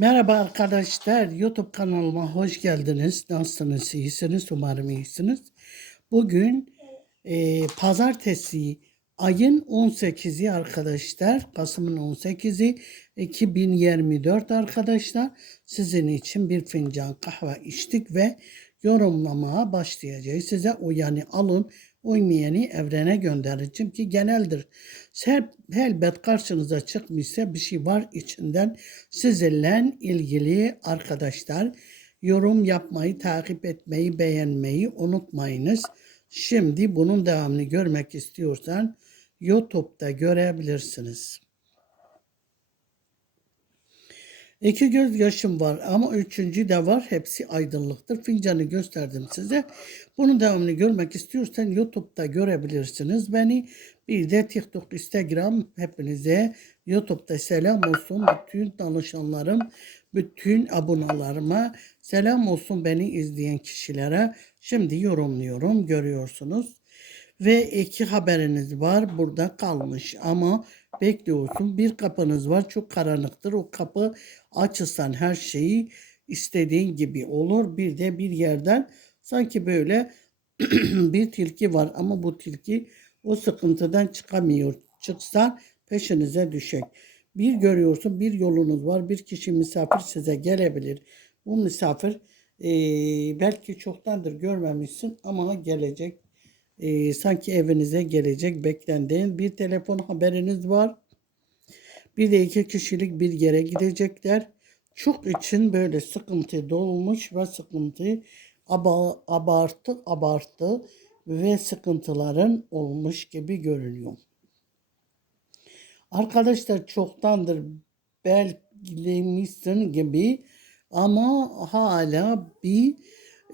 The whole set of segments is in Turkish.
Merhaba arkadaşlar, YouTube kanalıma hoş geldiniz. Nasılsınız, iyisiniz? Umarım iyisiniz. Bugün e, pazartesi ayın 18'i arkadaşlar. Kasım'ın 18'i 2024 arkadaşlar. Sizin için bir fincan kahve içtik ve yorumlamaya başlayacağız. Size uyanı alın, uymayanı evrene göndereceğim ki geneldir. Her, elbet karşınıza çıkmışsa bir şey var içinden sizinle ilgili arkadaşlar. Yorum yapmayı, takip etmeyi, beğenmeyi unutmayınız. Şimdi bunun devamını görmek istiyorsan YouTube'da görebilirsiniz. İki göz yaşım var ama üçüncü de var. Hepsi aydınlıktır. Fincanı gösterdim size. Bunun devamını görmek istiyorsan YouTube'da görebilirsiniz beni. Bir de TikTok, Instagram hepinize YouTube'da selam olsun. Bütün danışanlarım, bütün abonalarıma selam olsun beni izleyen kişilere. Şimdi yorumluyorum görüyorsunuz. Ve iki haberiniz var burada kalmış ama bekliyorsun. Bir kapınız var çok karanlıktır. O kapı açılsan her şeyi istediğin gibi olur. Bir de bir yerden sanki böyle bir tilki var ama bu tilki o sıkıntıdan çıkamıyor. Çıksa peşinize düşecek. Bir görüyorsun bir yolunuz var. Bir kişi misafir size gelebilir. Bu misafir eee, belki çoktandır görmemişsin ama gelecek. Eee, sanki evinize gelecek beklendiğin bir telefon haberiniz var. Bir de iki kişilik bir yere gidecekler. Çok için böyle sıkıntı dolmuş ve sıkıntı aba- abartı abartı ve sıkıntıların olmuş gibi görünüyor. Arkadaşlar çoktandır belirlemişsin gibi ama hala bir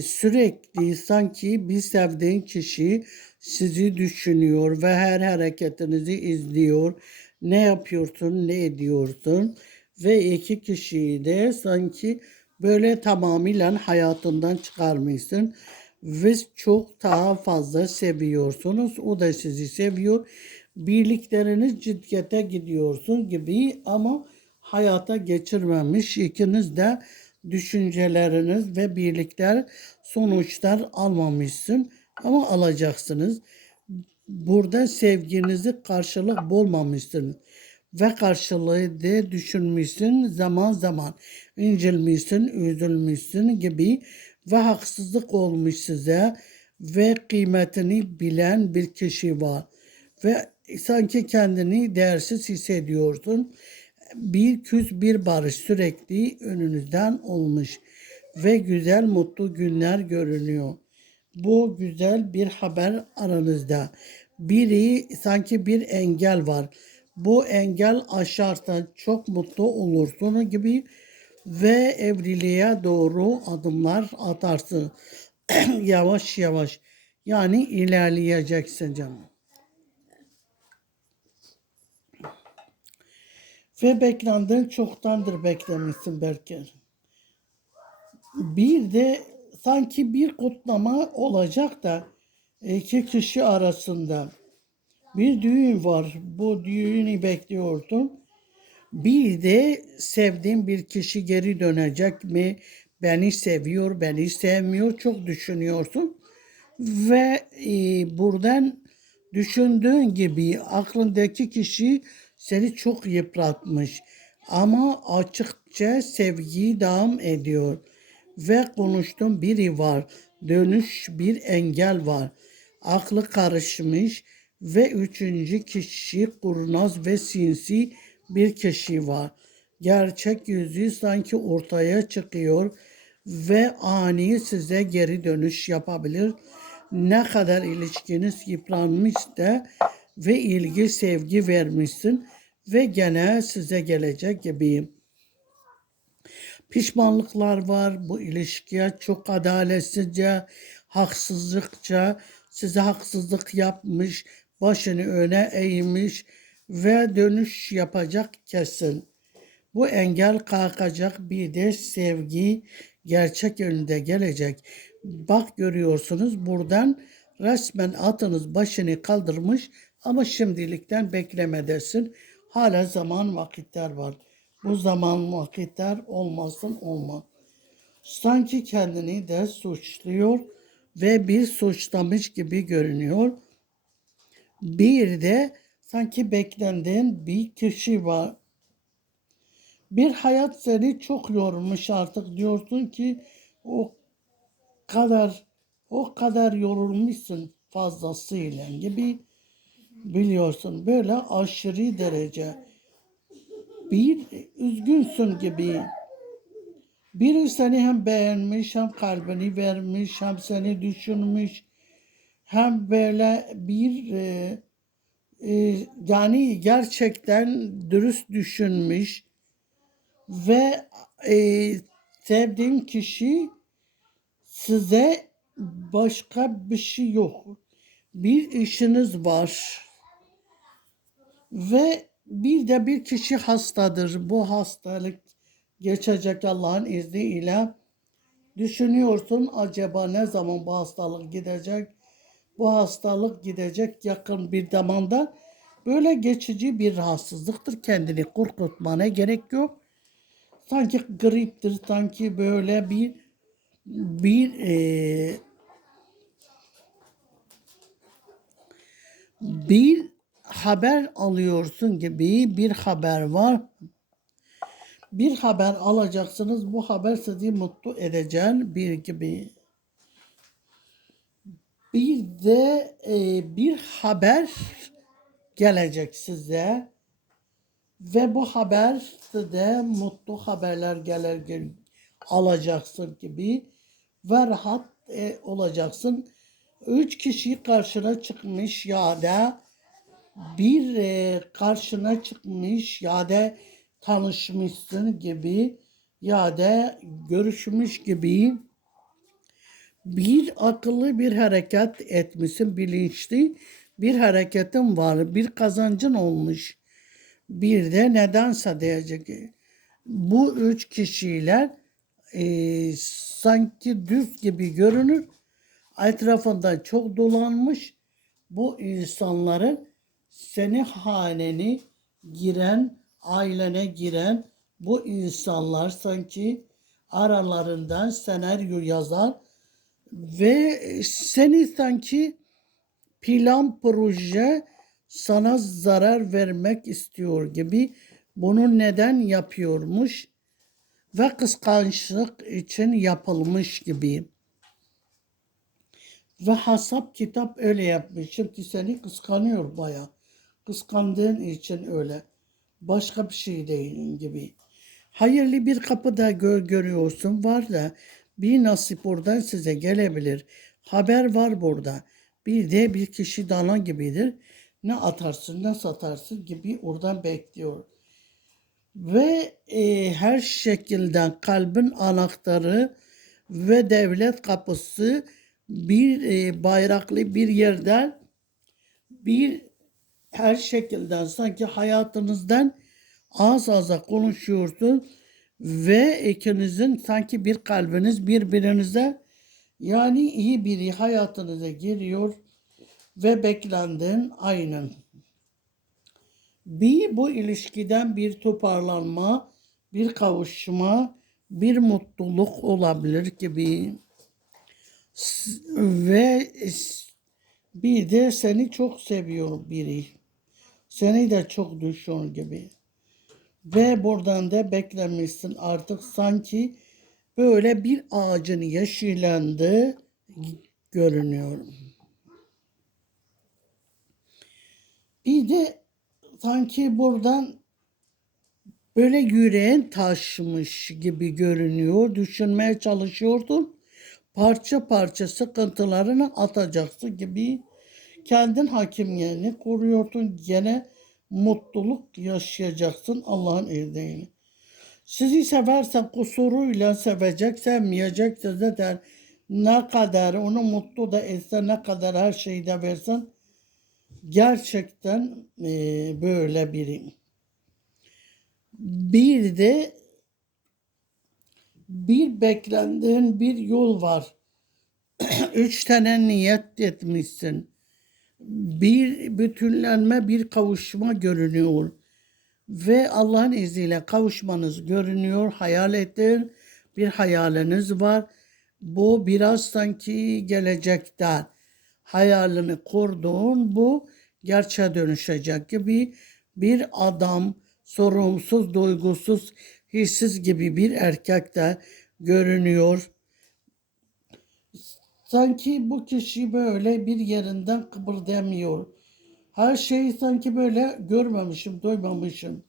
sürekli sanki bir sevdiğin kişi sizi düşünüyor ve her hareketinizi izliyor. Ne yapıyorsun, ne ediyorsun ve iki kişiyi de sanki böyle tamamıyla hayatından çıkarmışsın ve çok daha fazla seviyorsunuz. O da sizi seviyor. Birlikleriniz ciddiyete gidiyorsun gibi ama hayata geçirmemiş. İkiniz de düşünceleriniz ve birlikler sonuçlar almamışsın ama alacaksınız. Burada sevginizi karşılık bulmamışsın ve karşılığı da düşünmüşsün zaman zaman incilmişsin, üzülmüşsün gibi ve haksızlık olmuş size ve kıymetini bilen bir kişi var ve sanki kendini değersiz hissediyorsun. Bir küs bir barış sürekli önünüzden olmuş ve güzel mutlu günler görünüyor. Bu güzel bir haber aranızda. Biri sanki bir engel var. Bu engel aşarsa çok mutlu olursun gibi ve evliliğe doğru adımlar atarsın. yavaş yavaş. Yani ilerleyeceksin canım. Ve beklendin çoktandır beklemişsin belki. Bir de sanki bir kutlama olacak da iki kişi arasında bir düğün var. Bu düğünü bekliyordun. Bir de sevdiğin bir kişi geri dönecek mi? Beni seviyor, beni sevmiyor. Çok düşünüyorsun. Ve e, buradan düşündüğün gibi aklındaki kişi seni çok yıpratmış. Ama açıkça sevgiyi devam ediyor. Ve konuştuğun biri var. Dönüş bir engel var. Aklı karışmış ve üçüncü kişi kurnaz ve sinsi bir kişi var. Gerçek yüzü sanki ortaya çıkıyor ve ani size geri dönüş yapabilir. Ne kadar ilişkiniz yıpranmış da ve ilgi sevgi vermişsin ve gene size gelecek gibiyim. Pişmanlıklar var bu ilişkiye çok adaletsizce, haksızlıkça size haksızlık yapmış, başını öne eğmiş ve dönüş yapacak kesin. Bu engel kalkacak bir de sevgi gerçek önünde gelecek. Bak görüyorsunuz buradan resmen atınız başını kaldırmış ama şimdilikten beklemedesin. Hala zaman vakitler var. Bu zaman vakitler olmasın olmaz. Sanki kendini de suçluyor ve bir suçlamış gibi görünüyor. Bir de sanki beklendiğin bir kişi var. Bir hayat seni çok yormuş artık diyorsun ki o kadar o kadar yorulmuşsun fazlasıyla gibi biliyorsun böyle aşırı derece bir üzgünsün gibi. Biri seni hem beğenmiş hem kalbini vermiş hem seni düşünmüş hem böyle bir e, e, yani gerçekten dürüst düşünmüş ve e, sevdiğin kişi size başka bir şey yok. Bir işiniz var. Ve bir de bir kişi hastadır. Bu hastalık geçecek Allah'ın izniyle. Düşünüyorsun acaba ne zaman bu hastalık gidecek? Bu hastalık gidecek yakın bir zamanda. Böyle geçici bir rahatsızlıktır. Kendini korkutmana gerek yok. Sanki griptir, sanki böyle bir bir eee bir haber alıyorsun gibi bir haber var. Bir haber alacaksınız. Bu haber sizi mutlu edeceğin bir gibi. Bir de e, bir haber gelecek size ve bu haber size mutlu haberler gelir gel- alacaksın gibi ve rahat e, olacaksın. Üç kişi karşına çıkmış ya da bir e, karşına çıkmış ya da tanışmışsın gibi ya da görüşmüş gibi bir akıllı bir hareket etmişsin bilinçli bir hareketin var bir kazancın olmuş. Bir de nedense diyecek bu üç kişiler e, sanki düz gibi görünür etrafından çok dolanmış bu insanların seni haneni giren, ailene giren bu insanlar sanki aralarından senaryo yazar ve seni sanki plan proje sana zarar vermek istiyor gibi bunu neden yapıyormuş ve kıskançlık için yapılmış gibi. Ve hesap kitap öyle yapmış. Çünkü seni kıskanıyor baya. Kıskandığın için öyle. Başka bir şey değil gibi. Hayırlı bir kapı da gör, görüyorsun var da bir nasip oradan size gelebilir. Haber var burada. Bir de bir kişi dana gibidir. Ne atarsın ne satarsın gibi oradan bekliyor. Ve e, her şekilde kalbin anahtarı ve devlet kapısı bir e, bayraklı bir yerden bir her şekilde sanki hayatınızdan ağız ağza konuşuyorsun ve ikinizin sanki bir kalbiniz birbirinize yani iyi biri hayatınıza giriyor ve beklendiğin aynen. Bir bu ilişkiden bir toparlanma, bir kavuşma, bir mutluluk olabilir gibi. Ve bir de seni çok seviyor biri. Seni de çok düşüyor gibi. Ve buradan da beklemişsin artık sanki böyle bir ağacın yeşillendi görünüyor. Bir de sanki buradan böyle yüreğin taşmış gibi görünüyor. Düşünmeye çalışıyordun. Parça parça sıkıntılarını atacaksın gibi kendin hakimiyetini koruyordun. Gene mutluluk yaşayacaksın Allah'ın izniyle. Sizi seversen kusuruyla sevecek, sevmeyecekse zaten ne kadar onu mutlu da etse, ne kadar her şeyi de versen gerçekten eee, böyle biri. Bir de bir beklendiğin bir yol var. Üç tane niyet etmişsin. Bir bütünlenme, bir kavuşma görünüyor. ve Allah'ın izniyle kavuşmanız görünüyor. Hayal edin. Bir hayaliniz var. Bu biraz sanki gelecekten hayalini kurduğun bu gerçeğe dönüşecek gibi bir adam sorumsuz, duygusuz, hissiz gibi bir erkek de görünüyor. Sanki bu kişi böyle bir yerinden kıpırdamıyor. Her şeyi sanki böyle görmemişim, duymamışım.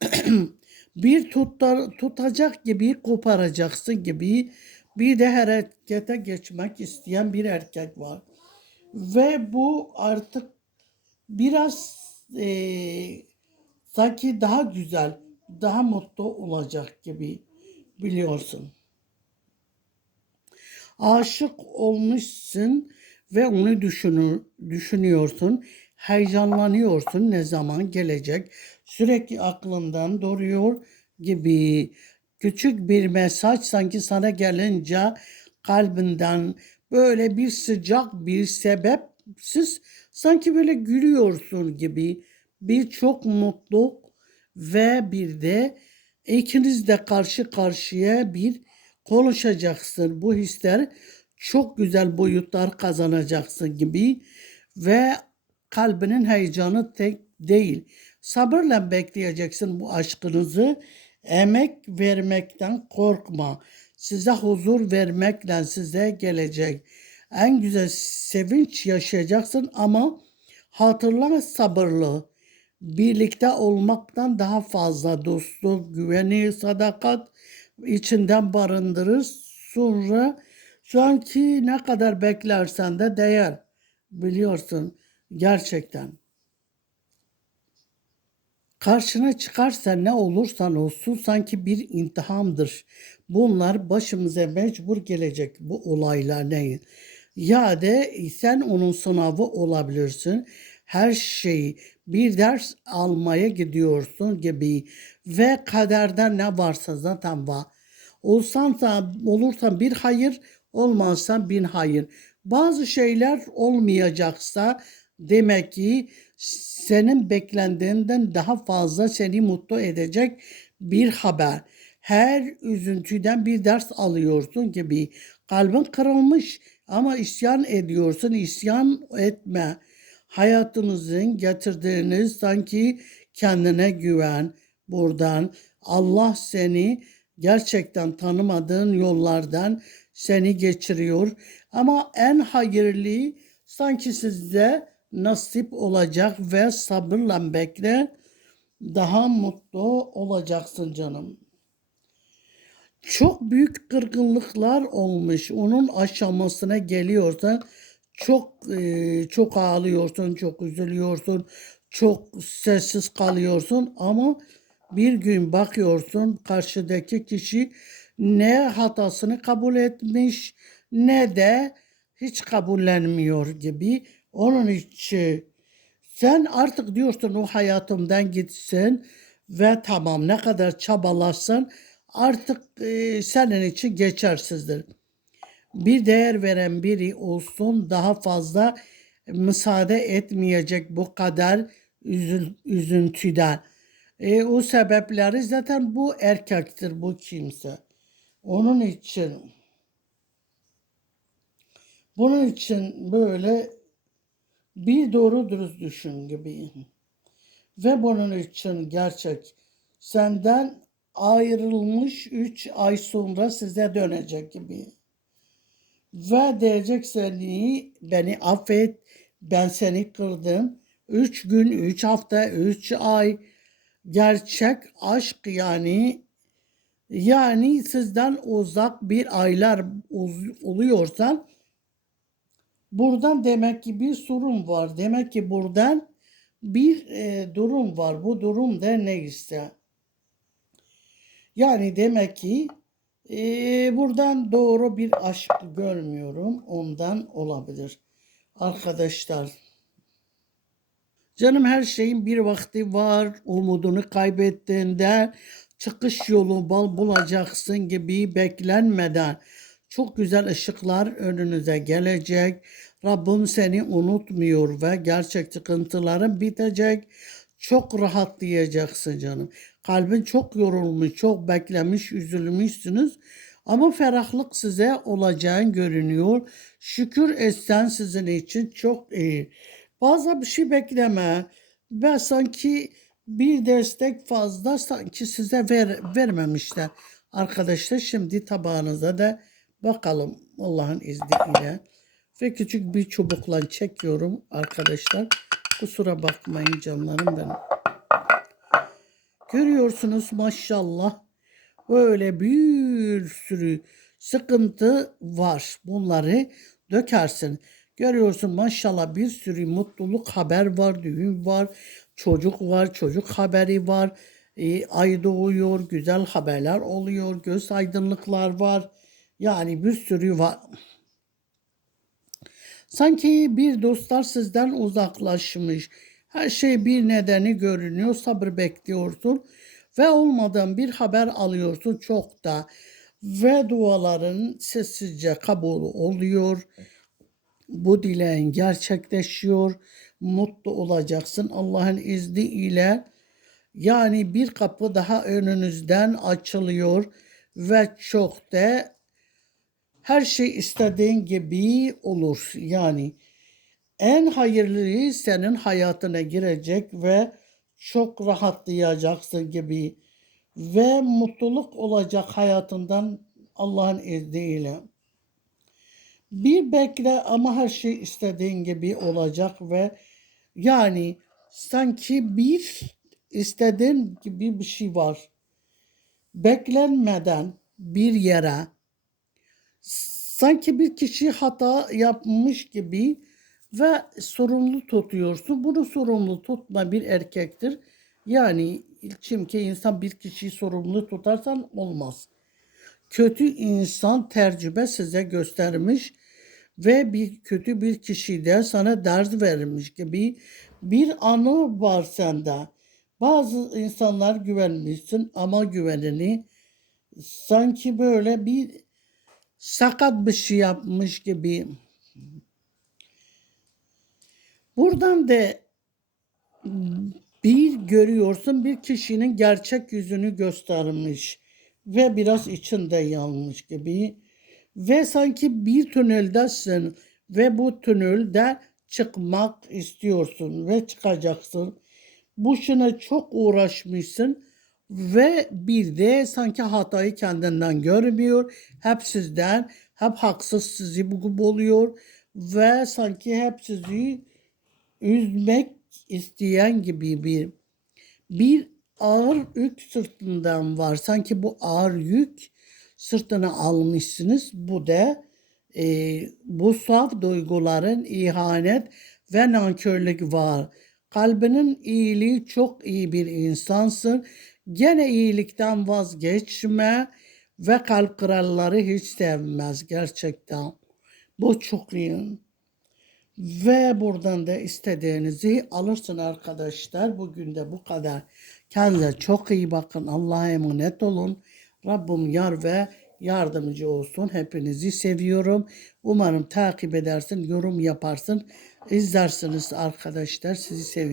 bir tutar, tutacak gibi, koparacaksın gibi bir de harekete geçmek isteyen bir erkek var. Ve bu artık biraz eee, sanki daha güzel, daha mutlu olacak gibi biliyorsun. Aşık olmuşsun ve onu düşünür, düşünüyorsun, heyecanlanıyorsun ne zaman gelecek, sürekli aklından doğruyor gibi. Küçük bir mesaj sanki sana gelince kalbinden böyle bir sıcak bir sebepsiz sanki böyle gülüyorsun gibi bir çok mutluluk ve bir de ikiniz de karşı karşıya bir konuşacaksın. Bu hisler çok güzel boyutlar kazanacaksın gibi ve kalbinin heyecanı tek değil. Sabırla bekleyeceksin bu aşkınızı. Emek vermekten korkma. Size huzur vermekle size gelecek. En güzel sevinç yaşayacaksın ama hatırla sabırlı. Birlikte olmaktan daha fazla dostluk, güveni, sadakat içinden barındırır. Sonra şu anki ne kadar beklersen de değer. Biliyorsun gerçekten. Karşına çıkarsa ne olursan olsun sanki bir intihamdır. Bunlar başımıza mecbur gelecek bu olaylar değil. Ya de sen onun sınavı olabilirsin. Her şeyi bir ders almaya gidiyorsun gibi ve kaderde ne varsa zaten var. Olsan da olursan bir hayır, olmazsa bin hayır. Bazı şeyler olmayacaksa demek ki senin beklendiğinden daha fazla seni mutlu edecek bir haber. Her üzüntüden bir ders alıyorsun gibi. Kalbin kırılmış ama isyan ediyorsun. İsyan etme. Hayatınızın getirdiğiniz sanki kendine güven buradan. Allah seni gerçekten tanımadığın yollardan seni geçiriyor. Ama en hayırlı sanki sizde nasip olacak ve sabırla bekle. Daha mutlu olacaksın canım. Çok büyük kırgınlıklar olmuş. Onun aşamasına geliyorsan çok e, çok ağlıyorsun, çok üzülüyorsun, çok sessiz kalıyorsun ama bir gün bakıyorsun karşıdaki kişi ne hatasını kabul etmiş ne de hiç kabullenmiyor gibi. Onun için sen artık diyorsun o hayatımdan gitsin ve tamam ne kadar çabalarsan artık e, senin için geçersizdir. Bir değer veren biri olsun daha fazla müsaade etmeyecek bu kadar üzül, üzüntüden. E, o sebepleri zaten bu erkektir bu kimse. Onun için bunun için böyle bir doğru dürüst düşün gibi. Ve bunun için gerçek senden ayrılmış üç ay sonra size dönecek gibi. Ve diyecek seni beni affet ben seni kırdım. Üç gün, üç hafta, üç ay gerçek aşk yani yani sizden uzak bir aylar oluyorsan buradan demek ki bir sorun var. Demek ki buradan bir e, durum var. Bu durum da neyse. Yani demek ki e, buradan doğru bir aşk görmüyorum. Ondan olabilir. Arkadaşlar. Canım her şeyin bir vakti var. Umudunu kaybettiğinde çıkış yolu bal bulacaksın gibi beklenmeden çok güzel ışıklar önünüze gelecek. Rabbim seni unutmuyor ve gerçek sıkıntıların bitecek. çok rahatlayacaksın canım. Kalbin çok yorulmuş, çok beklemiş, üzülmüşsünüz. Ama ferahlık size olacağın görünüyor. Şükür etsen sizin için çok iyi. Bazen bir şey bekleme. Ben sanki bir destek fazla sanki size ver, vermemişler. Arkadaşlar şimdi tabağınıza da bakalım Allah'ın izniyle. Ve küçük bir çubukla çekiyorum arkadaşlar. Kusura bakmayın canlarım benim. Görüyorsunuz maşallah böyle bir sürü sıkıntı var. Bunları dökersin. Görüyorsun maşallah bir sürü mutluluk haber var, düğün var, çocuk var, çocuk haberi var. E, ay doğuyor, güzel haberler oluyor, göz aydınlıklar var. Yani bir sürü var. Sanki bir dostlar sizden uzaklaşmış. Her şey bir nedeni görünüyor. Sabır bekliyorsun. Ve olmadan bir haber alıyorsun çok da. Ve duaların sessizce kabul oluyor. Bu dileğin gerçekleşiyor. Mutlu olacaksın Allah'ın izniyle. Yani bir kapı daha önünüzden açılıyor ve çok da her şey istediğin gibi olur. Yani en hayırlısı senin hayatına girecek ve çok rahatlayacaksın gibi ve mutluluk olacak hayatından Allah'ın izniyle. Bir bekle ama her şey istediğin gibi olacak ve yani sanki bir istediğin gibi bir şey var. Beklenmeden bir yere sanki bir kişi hata yapmış gibi ve sorumlu tutuyorsun. Bunu sorumlu tutma bir erkektir. Yani çünkü insan bir kişiyi sorumlu tutarsan olmaz. Kötü insan tecrübe size göstermiş ve bir kötü bir kişi de sana ders vermiş gibi bir anı var sende. Bazı insanlar güvenmişsin ama güvenini sanki böyle bir sakat bir şey yapmış gibi. Buradan da bir görüyorsun bir kişinin gerçek yüzünü göstermiş ve biraz içinde yanmış gibi ve sanki bir tüneldesin ve bu tünelde çıkmak istiyorsun ve çıkacaksın. Boşuna çok uğraşmışsın ve bir de sanki hatayı kendinden görmüyor. Hep sizden, hep haksız sizi buluyor ve sanki hep sizi üzmek isteyen gibi bir bir ağır yük sırtından var. Sanki bu ağır yük sırtına almışsınız. Bu da e, bu saf duyguların ihanet ve nankörlük var. Kalbinin iyiliği çok iyi bir insansın. Gene iyilikten vazgeçme ve kalp kralları hiç sevmez gerçekten. Bu çok iyi. Ve buradan da istediğinizi alırsın arkadaşlar. Bugün de bu kadar. Kendinize çok iyi bakın. Allah'a emanet olun. Rabbim yar ve yardımcı olsun. Hepinizi seviyorum. Umarım takip edersin, yorum yaparsın, izlersiniz arkadaşlar. Sizi seviyorum.